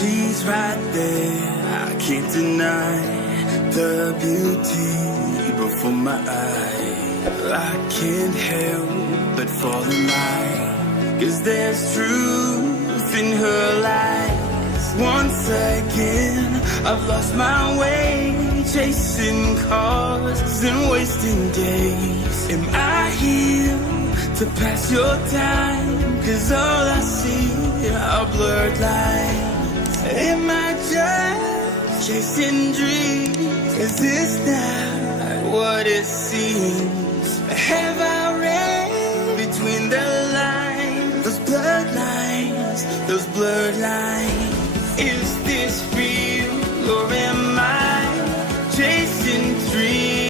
she's right there. I can't deny the beauty before my eyes. I can't help but fall in line, 'cause there's truth in her lies. Once again, I've lost my way, chasing cars and wasting days. Am I here to pass your time? 'Cause all I see are blurred lines. Am I just chasing dreams? Is this not what it seems?